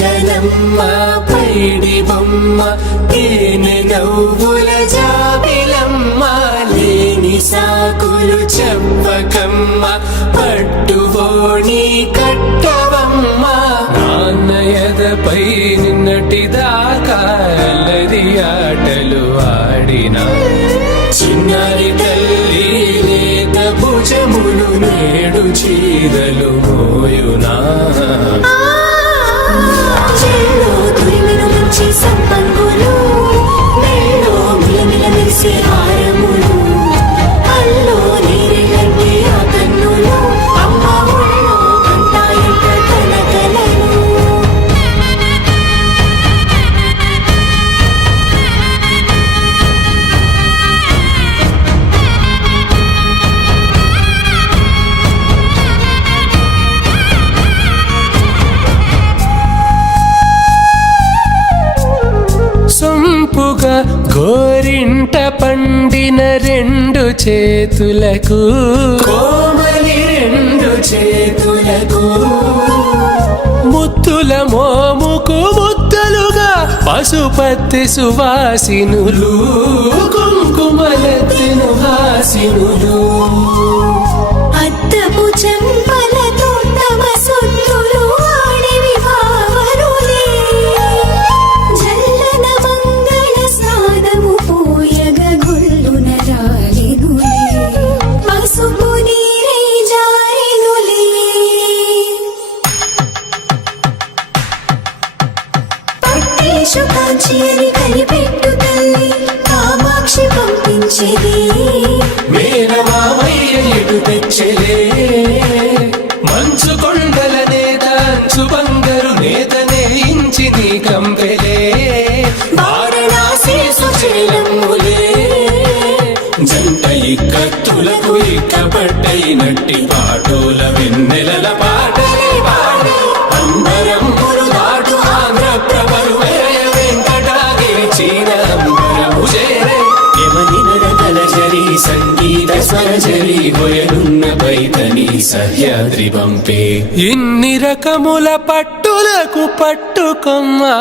చిలకలమ్మ పైడి బొమ్మ తేనె నవ్వుల జాబిలమ్మ లేని సాకులు చెప్పకమ్మ పట్టువోణి కట్టవమ్మ నాన్నయదపై నిన్నటిదాకా అల్లరి ఆటలు ఆడినా చిన్నారి తల్లి లేత భుజములు నేడు చీరలు మోయునా సంపంగులు మెళ్ళో మిలమిల మెరిసే హారములు అల్లో నీరెళ్ళంటే ఆ కన్నులు అమ్మ ఒళ్ళో కంటాయంట కలకలను సొంపుగా గోరింట పండిన రెండు చేతులకు కోమలి రెండు చేతులకు ముత్తుల మోముకు ముద్దలుగా పసుపత్తి సువాసినులు కుంకుమలెత్తిను హాసినులు అద్దపు చెంపలతో తమ సొత్తులు ఆడివి భావరులే జల్లన మంగళ స్నానము పోయగ గుళ్ళున రాలినులే పసుపు నీరై జారినులే పట్టేషు కాంచి అని కనిపెట్టు తల్లి కామాక్షి పంపించేది మేనమామయ్య ఎటు తెచ్చలే మంచు కొండల నేత అంచు బంగారు నేత నేయించి నీ కంపెలే వారణాసి సుచేలమ్ములే జంట ఇక్కత్తులకు ఇక్కపట్టయినట్టి పాటోల వెన్నెలల పాటలే పాడే అంబరములు దాటు ఆంధ్ర ప్రభలు వెంకటాగే చీన అంబరము చేరే యమనినరకలజరి సంగీత స్వరజరి హొయనున్న పైతని సహ్యాద్రి పంపే ఇన్ని రకముల పట్టులకు పట్టుకొమ్మా